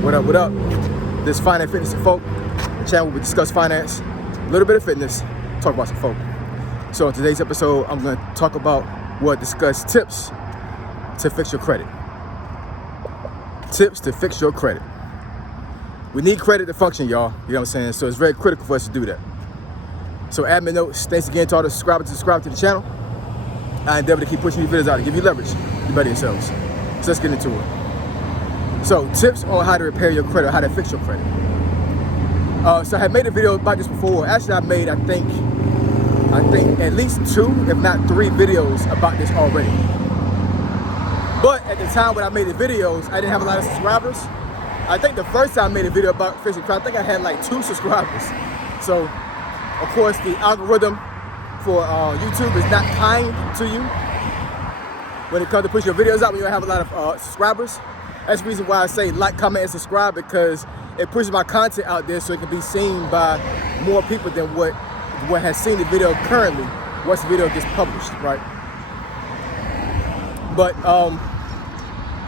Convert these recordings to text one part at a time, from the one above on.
What up, what up? This is Finance, Fitness, and Folk, the channel where we discuss finance, a little bit of fitness, talk about some folk. So in today's episode, I'm going to talk about, discuss tips to fix your credit. Tips to fix your credit. We need credit to function, y'all. You know what I'm saying? So it's very critical for us to do that. So admin notes, thanks again to all the subscribers to subscribe to the channel. I endeavor to keep pushing these videos out to give you leverage to better yourselves. So let's get into it. So tips on how to repair your credit, how to fix your credit. So I had made a video about this before. Actually, I made, I think at least 2, if not 3 videos about this already. But at the time when I made the videos, I didn't have a lot of subscribers. I think the first time I made a video about fixing credit, I think I had like 2 subscribers. So, of course, the algorithm for YouTube is not kind to you when it comes to pushing your videos out when you don't have a lot of subscribers. That's the reason why I say like, comment, and subscribe, because it pushes my content out there so it can be seen by more people than what has seen the video currently once the video gets published, right? But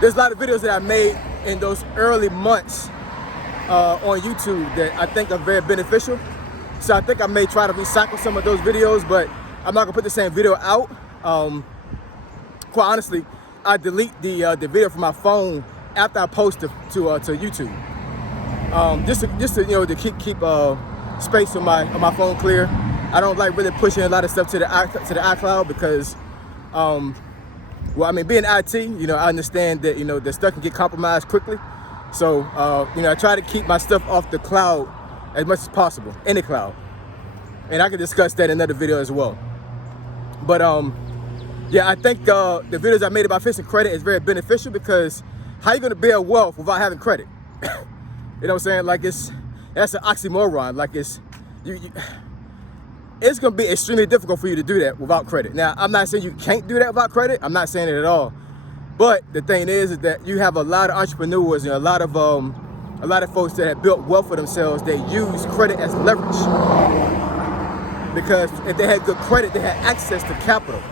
there's a lot of videos that I made in those early months on YouTube that I think are very beneficial. So I think I may try to recycle some of those videos, but I'm not gonna put the same video out. Quite honestly, I delete the video from my phone after I post it to YouTube, just to keep space on my phone clear. I don't like really pushing a lot of stuff to the iCloud because, being IT, I understand that that stuff can get compromised quickly. So I try to keep my stuff off the cloud as much as possible, any cloud, and I can discuss that in another video as well. But yeah, I think the videos I made about fixing credit is very beneficial, because how are you going to build wealth without having credit? You know what I'm saying? Like that's an oxymoron. Like it's going to be extremely difficult for you to do that without credit. Now, I'm not saying you can't do that without credit. I'm not saying it at all. But the thing is that you have a lot of entrepreneurs and a lot of folks that have built wealth for themselves. They use credit as leverage, because if they had good credit, they had access to capital.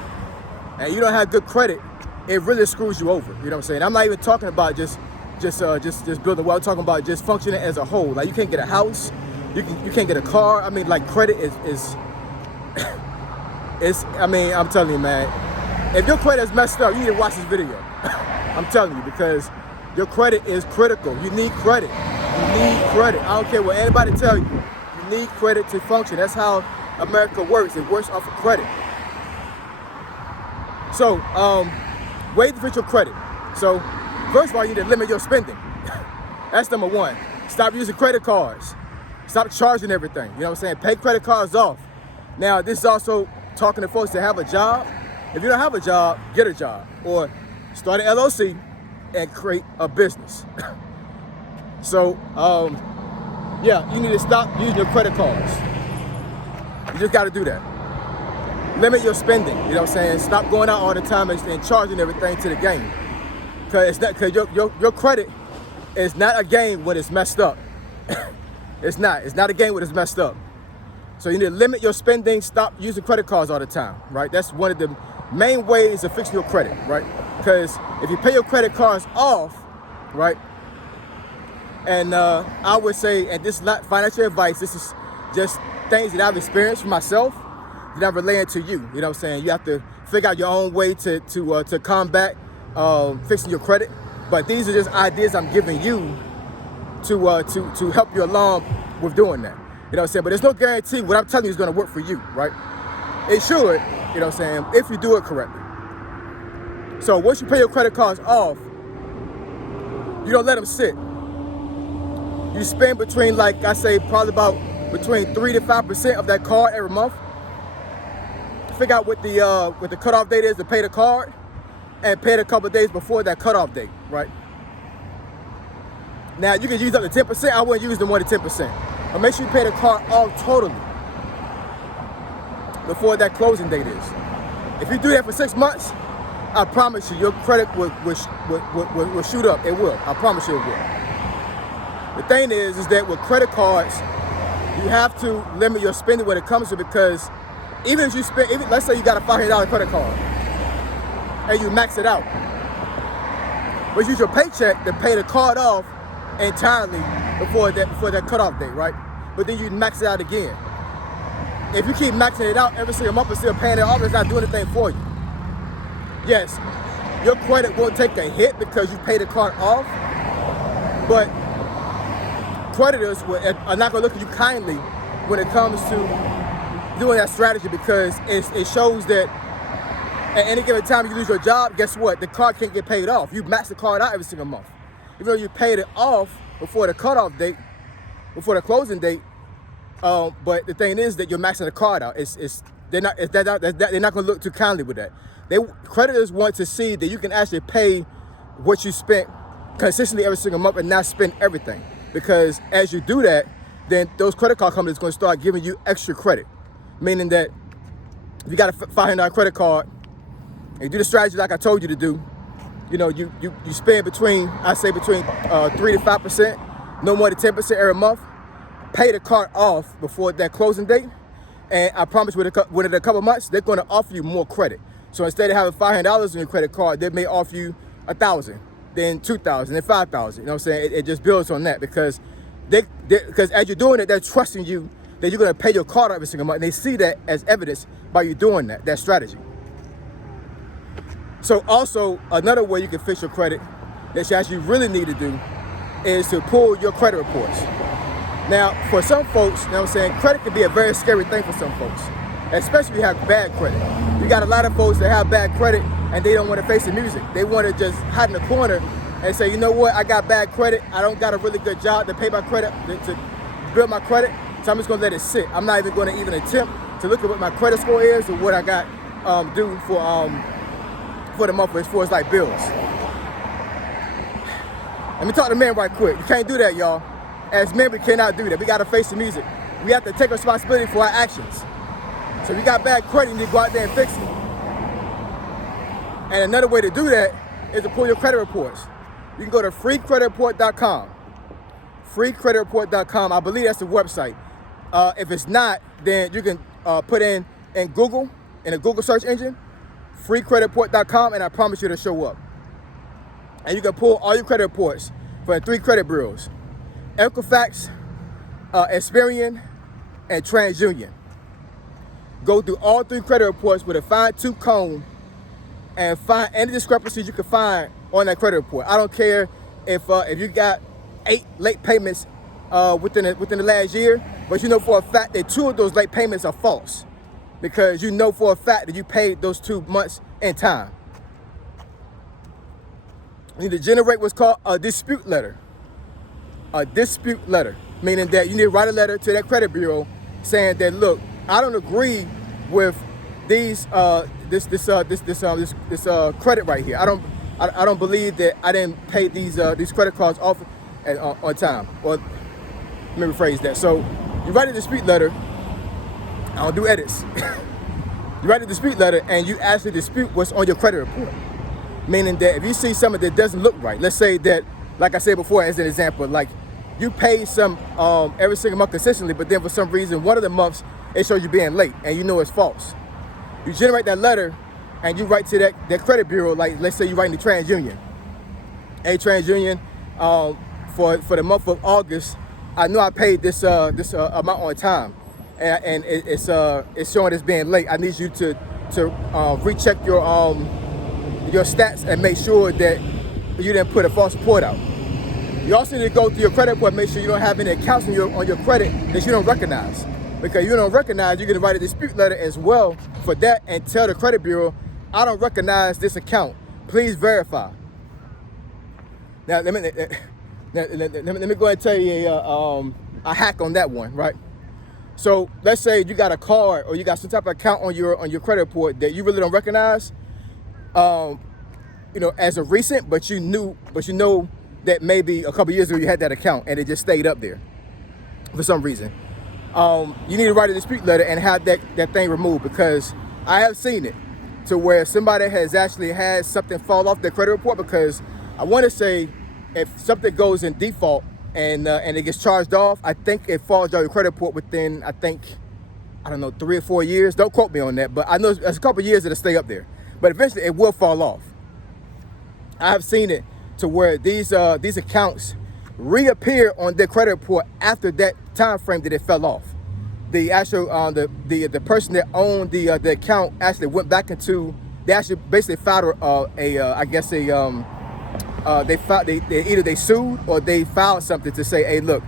And you don't have good credit, it really screws you over. You know what I'm saying? I'm not even talking about just building wealth. I'm talking about just functioning as a whole. Like, you can't get a house, you can't get a car. I mean, like, credit is I'm telling you, man, if your credit is messed up, you need to watch this video. I'm telling you, because your credit is critical. You need credit. You need credit. I don't care what anybody tell you. You need credit to function. That's how America works. It works off of credit. So, way to fix your credit. So, first of all, you need to limit your spending. That's number 1. Stop using credit cards. Stop charging everything. You know what I'm saying? Pay credit cards off. Now, this is also talking to folks that have a job. If you don't have a job, get a job, or start an LLC and create a business. So, yeah, you need to stop using your credit cards. You just got to do that. Limit your spending, you know what I'm saying? Stop going out all the time and charging everything to the game. Because your credit is not a game when it's messed up. It's not a game when it's messed up. So you need to limit your spending, stop using credit cards all the time, right? That's one of the main ways of fixing your credit, right? Because if you pay your credit cards off, right? And I would say, and this is not financial advice, this is just things that I've experienced for myself that I'm relaying to you. You know what I'm saying? You have to figure out your own way to combat fixing your credit. But these are just ideas I'm giving you to help you along with doing that. You know what I'm saying? But there's no guarantee what I'm telling you is going to work for you, right? It should, you know what I'm saying, if you do it correctly. So once you pay your credit cards off, you don't let them sit. You spend between, like I say, probably about between 3 to 5% of that card every month. Figure out what the cutoff date is to pay the card, and pay it a couple of days before that cutoff date, right? Now, you can use up to 10%. I wouldn't use the more than 10%. But make sure you pay the card off totally before that closing date is. If you do that for 6 months, I promise you, your credit will shoot up. It will. I promise you it will. The thing is that with credit cards, you have to limit your spending when it comes to, because even if you spend, let's say you got a $500 credit card and you max it out, but use your paycheck to pay the card off entirely before that cutoff date, right? But then you max it out again. If you keep maxing it out every single month and still paying it off, it's not doing anything for you. Yes, your credit will take a hit because you paid the card off, but creditors are not going to look at you kindly when it comes to doing that strategy, because it shows that at any given time you lose your job, guess what? The card can't get paid off. You max the card out every single month. Even though you paid it off before the cutoff date, before the closing date, but the thing is that you're maxing the card out. They're not going to look too kindly with that. Creditors want to see that you can actually pay what you spent consistently every single month and not spend everything. Because as you do that, then those credit card companies are going to start giving you extra credit. Meaning that if you got a $500 credit card and you do the strategy like I told you to do, you know, you spend between 3 to 5%, no more than 10% every month. Pay the card off before that closing date, and I promise within a couple months, they're going to offer you more credit. So instead of having $500 on your credit card, they may offer you $1,000, then $2,000, then $5,000. You know what I'm saying? It just builds on that because because as you're doing it, they're trusting you that you're going to pay your card every single month, and they see that as evidence by you doing that strategy. So also another way you can fix your credit that you actually really need to do is to pull your credit reports. Now, for some folks, you know what I'm saying, credit can be a very scary thing for some folks, especially if you have bad credit. You got a lot of folks that have bad credit and they don't want to face the music. They want to just hide in the corner and say, you know what, I got bad credit. I don't got a really good job to pay my credit, to build my credit. So I'm just going to let it sit. I'm not even going to even attempt to look at what my credit score is or what I got due for the month as far as like bills. Let me talk to men right quick. You can't do that, y'all. As men, we cannot do that. We got to face the music. We have to take responsibility for our actions. So if you got bad credit, you need to go out there and fix it. And another way to do that is to pull your credit reports. You can go to freecreditreport.com. Freecreditreport.com. I believe that's the website. If it's not, then you can put in Google, in a Google search engine, freecreditreport.com, and I promise you it'll show up. And you can pull all your credit reports for the 3 credit bureaus: Equifax, Experian, and TransUnion. Go through all 3 credit reports with a fine-tooth comb and find any discrepancies you can find on that credit report. I don't care if you got 8 late payments within the last year, but you know for a fact that 2 of those late payments are false, because you know for a fact that you paid those 2 months in time. You need to generate what's called a dispute letter. A dispute letter, meaning that you need to write a letter to that credit bureau saying that, look, I don't agree with this credit right here. I don't believe that I didn't pay these credit cards off on time. Or let me rephrase that. So you write a dispute letter. I don't do edits. You write a dispute letter and you actually dispute what's on your credit report. Meaning that if you see something that doesn't look right, let's say that, like I said before as an example, like you pay some every single month consistently, but then for some reason, one of the months, it shows you being late and you know it's false. You generate that letter and you write to that credit bureau, like let's say you write to TransUnion. Hey, TransUnion, for the month of August, I know I paid this amount on time, and it's showing it's being late. I need you to recheck your stats and make sure that you didn't put a false report out. You also need to go through your credit report, make sure you don't have any accounts on your credit that you don't recognize. Because you don't recognize, you're gonna write a dispute letter as well for that and tell the credit bureau, I don't recognize this account. Please verify. Now let me go ahead and tell you a hack on that one, right? So let's say you got a card or you got some type of account on your credit report that you really don't recognize, as a recent, but you know that maybe a couple years ago you had that account and it just stayed up there for some reason. You need to write a dispute letter and have that thing removed, because I have seen it to where somebody has actually had something fall off their credit report, because I want to say if something goes in default and it gets charged off, I think it falls on your credit report within, 3 or 4 years. Don't quote me on that, but I know it's a couple of years it'll stay up there. But eventually it will fall off. I have seen it to where these accounts reappear on their credit report after that time frame that it fell off. The actual the person that owned the account actually went back into, they actually basically filed I guess they either they sued or they filed something to say, hey, look,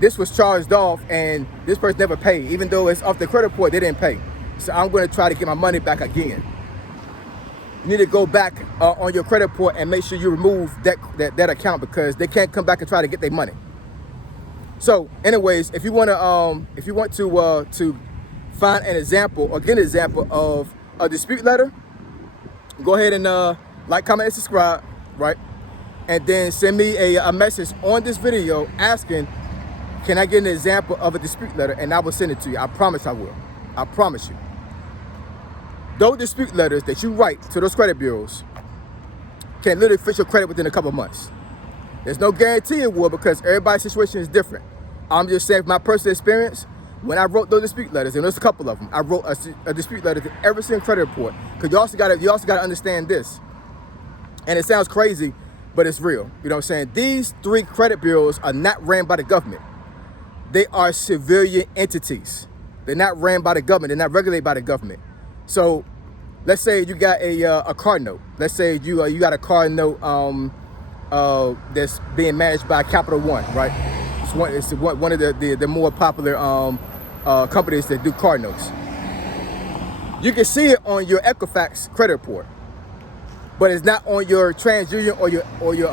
this was charged off and this person never paid, even though it's off the credit report, they didn't pay. So I'm going to try to get my money back again. You need to go back on your credit report and make sure you remove that account, because they can't come back and try to get their money. So, anyways, if you want to find an example or get an example of a dispute letter, go ahead and like, comment, and subscribe, right? And then send me a message on this video asking, can I get an example of a dispute letter? And I will send it to you. I promise I will. I promise you. Those dispute letters that you write to those credit bureaus can literally fix your credit within a couple of months. There's no guarantee it will, because everybody's situation is different. I'm just saying, from my personal experience, when I wrote those dispute letters, and there's a couple of them, I wrote a dispute letter to every single credit report. Because you also got to understand this, and it sounds crazy, but it's real. You know what I'm saying? These 3 credit bureaus are not ran by the government. They are civilian entities. They're not ran by the government. They're not regulated by the government. So, let's say you got a car note. Let's say you got a car note that's being managed by Capital One, right? It's one of the more popular companies that do car notes. You can see it on your Equifax credit report, but it's not on your TransUnion or your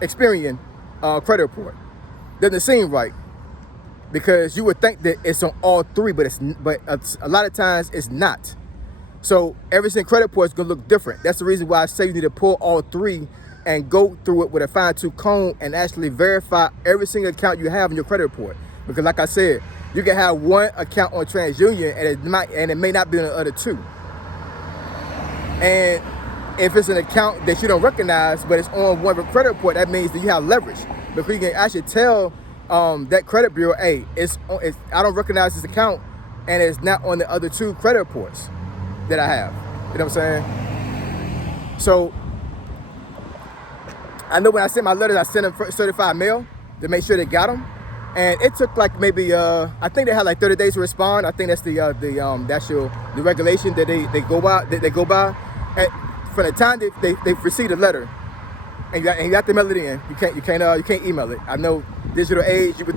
Experian credit report. Doesn't seem right, because you would think that it's on all 3, but a lot of times it's not. So every single credit report is gonna look different. That's the reason why I say you need to pull all 3 and go through it with a fine-tooth comb and actually verify every single account you have in your credit report. Because like I said, you can have one account on TransUnion and it may not be on the other 2. And if it's an account that you don't recognize, but it's on one credit report, that means that you have leverage. Because you can actually tell that credit bureau, hey, I don't recognize this account, and it's not on the other 2 credit reports that I have. You know what I'm saying? So I know when I sent my letters, I sent them certified mail to make sure they got them, and it took like maybe I think they had like 30 days to respond. I think that's the regulation that they go by. And from the time they received a letter and you got to mail it in, you can't email it. I know digital age, you would think